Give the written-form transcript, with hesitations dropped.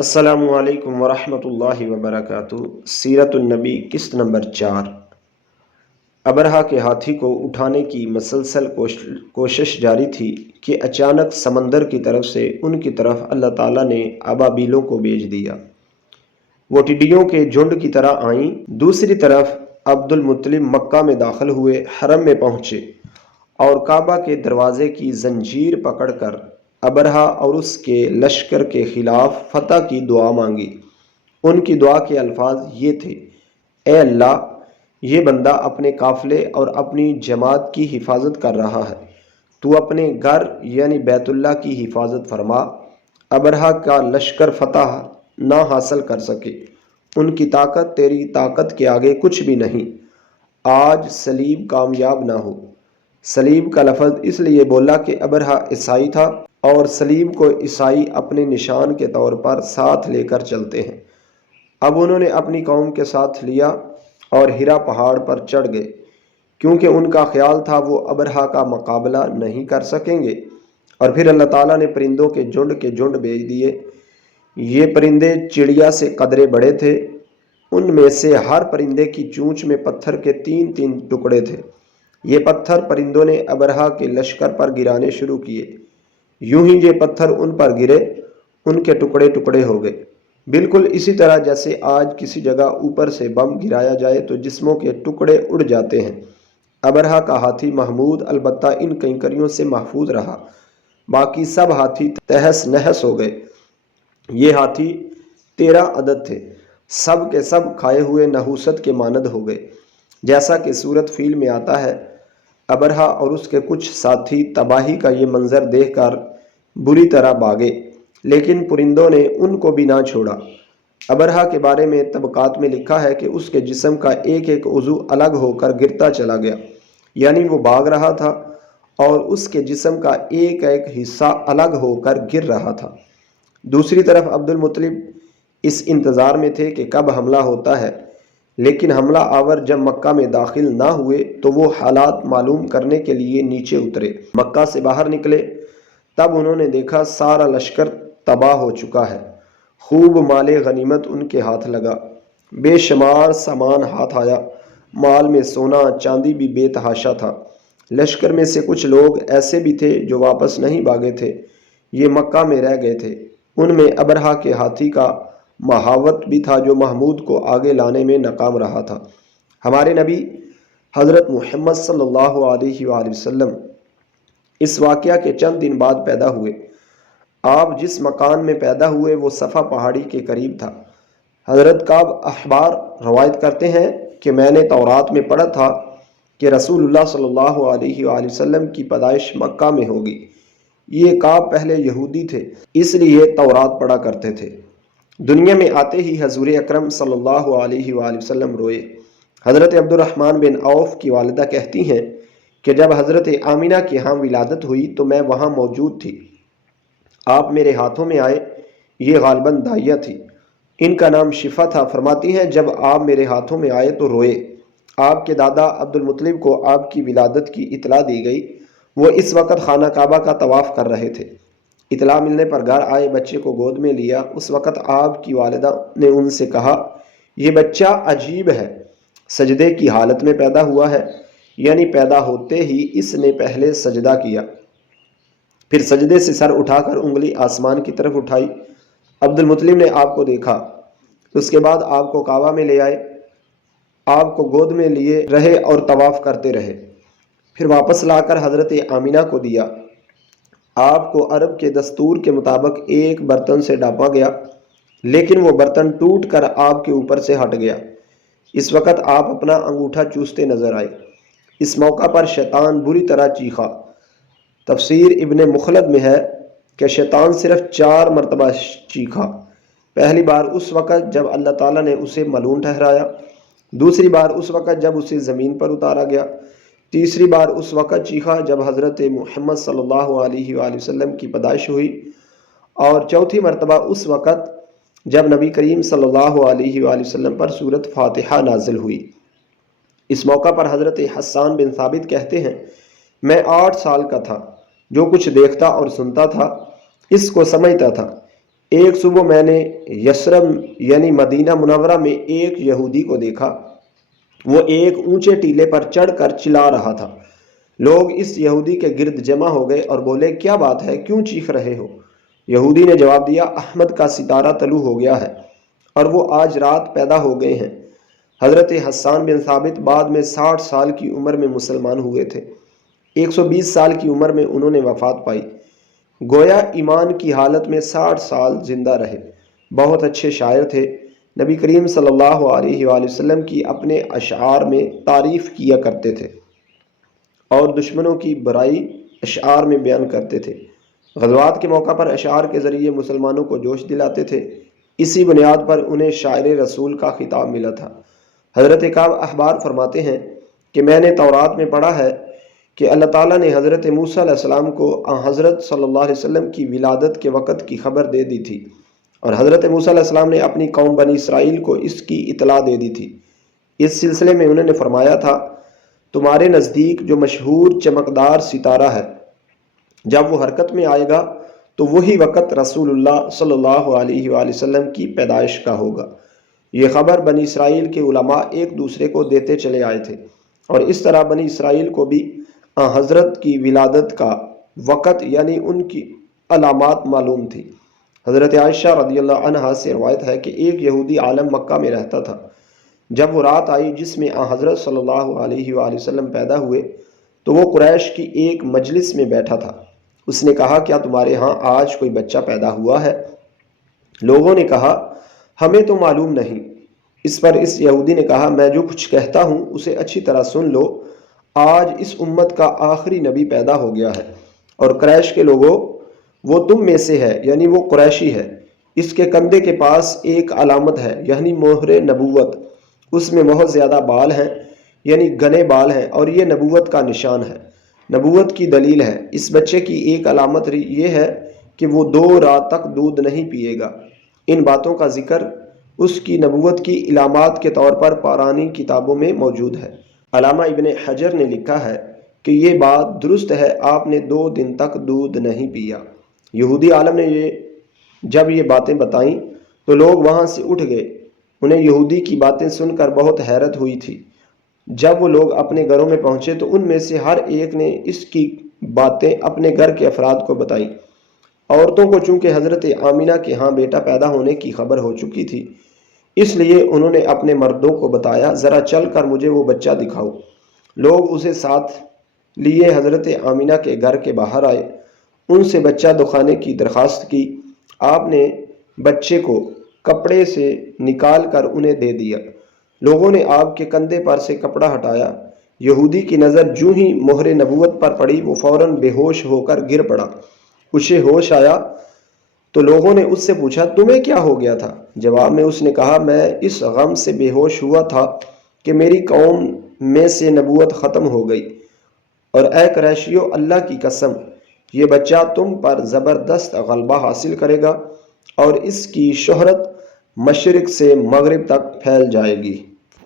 السلام علیکم ورحمۃ اللہ وبرکاتہ۔ سیرت النبی قسط نمبر 4۔ ابرہہ کے ہاتھی کو اٹھانے کی مسلسل کوشش جاری تھی کہ اچانک سمندر کی طرف سے ان کی طرف اللہ تعالیٰ نے ابابیلوں کو بھیج دیا۔ وہ ٹڈیوں کے جھنڈ کی طرح آئیں۔ دوسری طرف عبد المطلب مکہ میں داخل ہوئے، حرم میں پہنچے اور کعبہ کے دروازے کی زنجیر پکڑ کر ابرہہ اور اس کے لشکر کے خلاف فتح کی دعا مانگی۔ ان کی دعا کے الفاظ یہ تھے: اے اللہ، یہ بندہ اپنے قافلے اور اپنی جماعت کی حفاظت کر رہا ہے، تو اپنے گھر یعنی بیت اللہ کی حفاظت فرما۔ ابرہہ کا لشکر فتح نہ حاصل کر سکے، ان کی طاقت تیری طاقت کے آگے کچھ بھی نہیں۔ آج صلیب کامیاب نہ ہو۔ صلیب کا لفظ اس لیے بولا کہ ابرہہ عیسائی تھا اور صلیب کو عیسائی اپنے نشان کے طور پر ساتھ لے کر چلتے ہیں۔ اب انہوں نے اپنی قوم کے ساتھ لیا اور ہرا پہاڑ پر چڑھ گئے، کیونکہ ان کا خیال تھا وہ ابرہہ کا مقابلہ نہیں کر سکیں گے۔ اور پھر اللہ تعالیٰ نے پرندوں کے جھنڈ بھیج دیے۔ یہ پرندے چڑیا سے قدرے بڑے تھے۔ ان میں سے ہر پرندے کی چونچ میں پتھر کے 3 ٹکڑے تھے۔ یہ پتھر پرندوں نے ابرہہ کے لشکر پر گرانے شروع کیے۔ یوں ہی یہ پتھر ان پر گرے، ان کے ٹکڑے ٹکڑے ہو گئے، بالکل اسی طرح جیسے آج کسی جگہ اوپر سے بم گرایا جائے تو جسموں کے ٹکڑے اڑ جاتے ہیں۔ ابرہہ کا ہاتھی محمود البتہ ان کنکریوں سے محفوظ رہا، باقی سب ہاتھی تہس نہس ہو گئے۔ یہ ہاتھی 13 عدد تھے، سب کے سب کھائے ہوئے نحوست کے مانند ہو گئے، جیسا کہ سورۃ فیل میں آتا ہے۔ ابرہہ اور اس کے کچھ ساتھی تباہی کا یہ منظر دیکھ کر بری طرح بھاگے، لیکن پرندوں نے ان کو بھی نہ چھوڑا۔ ابرہہ کے بارے میں طبقات میں لکھا ہے کہ اس کے جسم کا ایک عضو الگ ہو کر گرتا چلا گیا، یعنی وہ بھاگ رہا تھا اور اس کے جسم کا ایک حصہ الگ ہو کر گر رہا تھا۔ دوسری طرف عبد المطلب اس انتظار میں تھے کہ کب حملہ ہوتا ہے، لیکن حملہ آور جب مکہ میں داخل نہ ہوئے تو وہ حالات معلوم کرنے کے لیے نیچے اترے۔ مکہ سے باہر نکلے، تب انہوں نے دیکھا سارا لشکر تباہ ہو چکا ہے۔ خوب مال غنیمت ان کے ہاتھ لگا، بے شمار سامان ہاتھ آیا، مال میں سونا چاندی بھی بے تحاشا تھا۔ لشکر میں سے کچھ لوگ ایسے بھی تھے جو واپس نہیں بھاگے تھے، یہ مکہ میں رہ گئے تھے۔ ان میں ابرہہ کے ہاتھی کا محاوت بھی تھا جو محمود کو آگے لانے میں ناکام رہا تھا۔ ہمارے نبی حضرت محمد صلی اللہ علیہ وآلہ وسلم اس واقعہ کے چند دن بعد پیدا ہوئے۔ آپ جس مکان میں پیدا ہوئے وہ صفا پہاڑی کے قریب تھا۔ حضرت کعب احبار روایت کرتے ہیں کہ میں نے تورات میں پڑھا تھا کہ رسول اللہ صلی اللہ علیہ وآلہ وسلم کی پیدائش مکہ میں ہوگی۔ یہ کعب پہلے یہودی تھے، اس لیے تورات پڑھا کرتے تھے۔ دنیا میں آتے ہی حضور اکرم صلی اللہ علیہ وآلہ وسلم روئے۔ حضرت عبد الرحمن بن عوف کی والدہ کہتی ہیں کہ جب حضرت آمینہ کی ہاں ولادت ہوئی تو میں وہاں موجود تھی۔ آپ میرے ہاتھوں میں آئے، یہ غالباً دائیہ تھی، ان کا نام شفا تھا۔ فرماتی ہیں جب آپ میرے ہاتھوں میں آئے تو روئے۔ آپ کے دادا عبد المطلب کو آپ کی ولادت کی اطلاع دی گئی، وہ اس وقت خانہ کعبہ کا طواف کر رہے تھے۔ اطلاع ملنے پر گھر آئے، بچے کو گود میں لیا۔ اس وقت آپ کی والدہ نے ان سے کہا، یہ بچہ عجیب ہے، سجدے کی حالت میں پیدا ہوا ہے، یعنی پیدا ہوتے ہی اس نے پہلے سجدہ کیا، پھر سجدے سے سر اٹھا کر انگلی آسمان کی طرف اٹھائی۔ عبد المطلب نے آپ کو دیکھا، اس کے بعد آپ کو کعبہ میں لے آئے، آپ کو گود میں لیے رہے اور طواف کرتے رہے، پھر واپس لا کر حضرت آمینہ کو دیا۔ آپ کو عرب کے دستور کے مطابق ایک برتن سے ڈھانپا گیا، لیکن وہ برتن ٹوٹ کر آپ کے اوپر سے ہٹ گیا۔ اس وقت آپ اپنا انگوٹھا چوستے نظر آئے۔ اس موقع پر شیطان بری طرح چیخا۔ تفسیر ابن مخلد میں ہے کہ شیطان صرف 4 مرتبہ چیخا۔ پہلی بار اس وقت جب اللہ تعالیٰ نے اسے ملعون ٹھہرایا، دوسری بار اس وقت جب اسے زمین پر اتارا گیا، تیسری بار اس وقت چیخا جب حضرت محمد صلی اللہ علیہ وآلہ وسلم کی پیدائش ہوئی، اور چوتھی مرتبہ اس وقت جب نبی کریم صلی اللہ علیہ وآلہ وسلم پر سورۃ فاتحہ نازل ہوئی۔ اس موقع پر حضرت حسان بن ثابت کہتے ہیں، میں 8 سال کا تھا، جو کچھ دیکھتا اور سنتا تھا اس کو سمجھتا تھا۔ ایک صبح میں نے یثرب یعنی مدینہ منورہ میں ایک یہودی کو دیکھا، وہ ایک اونچے ٹیلے پر چڑھ کر چلا رہا تھا۔ لوگ اس یہودی کے گرد جمع ہو گئے اور بولے، کیا بات ہے، کیوں چیخ رہے ہو؟ یہودی نے جواب دیا، احمد کا ستارہ طلوع ہو گیا ہے اور وہ آج رات پیدا ہو گئے ہیں۔ حضرت حسان بن ثابت بعد میں 60 سال کی عمر میں مسلمان ہوئے تھے۔ 120 سال کی عمر میں انہوں نے وفات پائی، گویا ایمان کی حالت میں 60 سال زندہ رہے۔ بہت اچھے شاعر تھے، نبی کریم صلی اللہ علیہ وآلہ وسلم کی اپنے اشعار میں تعریف کیا کرتے تھے اور دشمنوں کی برائی اشعار میں بیان کرتے تھے۔ غزوات کے موقع پر اشعار کے ذریعے مسلمانوں کو جوش دلاتے تھے، اسی بنیاد پر انہیں شاعر رسول کا خطاب ملا تھا۔ حضرت کعب احبار فرماتے ہیں کہ میں نے تورات میں پڑھا ہے کہ اللہ تعالیٰ نے حضرت موسیٰ علیہ السلام کو حضرت صلی اللہ علیہ وسلم کی ولادت کے وقت کی خبر دے دی تھی، اور حضرت موسیٰ علیہ السلام نے اپنی قوم بنی اسرائیل کو اس کی اطلاع دے دی تھی۔ اس سلسلے میں انہوں نے فرمایا تھا، تمہارے نزدیک جو مشہور چمکدار ستارہ ہے، جب وہ حرکت میں آئے گا تو وہی وقت رسول اللہ صلی اللہ علیہ وآلہ وسلم کی پیدائش کا ہوگا۔ یہ خبر بنی اسرائیل کے علماء ایک دوسرے کو دیتے چلے آئے تھے، اور اس طرح بنی اسرائیل کو بھی حضرت کی ولادت کا وقت یعنی ان کی علامات معلوم تھی۔ حضرت عائشہ رضی اللہ عنہا سے روایت ہے کہ ایک یہودی عالم مکہ میں رہتا تھا۔ جب وہ رات آئی جس میں حضرت صلی اللہ علیہ وآلہ وسلم پیدا ہوئے تو وہ قریش کی ایک مجلس میں بیٹھا تھا۔ اس نے کہا، کیا تمہارے ہاں آج کوئی بچہ پیدا ہوا ہے؟ لوگوں نے کہا، ہمیں تو معلوم نہیں۔ اس پر اس یہودی نے کہا، میں جو کچھ کہتا ہوں اسے اچھی طرح سن لو۔ آج اس امت کا آخری نبی پیدا ہو گیا ہے، اور قریش کے لوگوں، وہ تم میں سے ہے، یعنی وہ قریشی ہے۔ اس کے کندھے کے پاس ایک علامت ہے، یعنی مہر نبوت۔ اس میں بہت زیادہ بال ہیں، یعنی گھنے بال ہیں، اور یہ نبوت کا نشان ہے، نبوت کی دلیل ہے۔ اس بچے کی ایک علامت یہ ہے کہ وہ 2 رات تک دودھ نہیں پیے گا۔ ان باتوں کا ذکر اس کی نبوت کی علامات کے طور پر پرانی کتابوں میں موجود ہے۔ علامہ ابن حجر نے لکھا ہے کہ یہ بات درست ہے، آپ نے 2 دن تک دودھ نہیں پیا۔ یہودی عالم نے جب یہ باتیں بتائیں تو لوگ وہاں سے اٹھ گئے۔ انہیں یہودی کی باتیں سن کر بہت حیرت ہوئی تھی۔ جب وہ لوگ اپنے گھروں میں پہنچے تو ان میں سے ہر ایک نے اس کی باتیں اپنے گھر کے افراد کو بتائیں۔ عورتوں کو چونکہ حضرت آمینہ کے ہاں بیٹا پیدا ہونے کی خبر ہو چکی تھی، اس لیے انہوں نے اپنے مردوں کو بتایا، ذرا چل کر مجھے وہ بچہ دکھاؤ۔ لوگ اسے ساتھ لیے حضرت آمینہ کے گھر کے باہر آئے، ان سے بچہ دکھانے کی درخواست کی۔ آپ نے بچے کو کپڑے سے نکال کر انہیں دے دیا۔ لوگوں نے آپ کے کندھے پر سے کپڑا ہٹایا۔ یہودی کی نظر جو ہی مہر نبوت پر پڑی وہ فوراً بے ہوش ہو کر گر پڑا۔ اسے ہوش آیا تو لوگوں نے اس سے پوچھا، تمہیں کیا ہو گیا تھا؟ جواب میں اس نے کہا، میں اس غم سے بے ہوش ہوا تھا کہ میری قوم میں سے نبوت ختم ہو گئی، اور اے قریشیو، اللہ کی قسم، یہ بچہ تم پر زبردست غلبہ حاصل کرے گا اور اس کی شہرت مشرق سے مغرب تک پھیل جائے گی۔